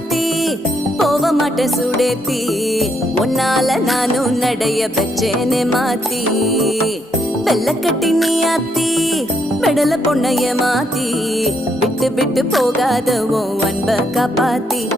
சுத்தி போக மாட்டேன் சுடேத்தி உன்னால நானும் நடைய வச்சேனே மாத்தி வெள்ளக்கட்டி நீ ஆத்தி பெடல பொண்ணைய மாத்தி விட்டு விட்டு போகாத உன் அன்ப காப்பாத்தி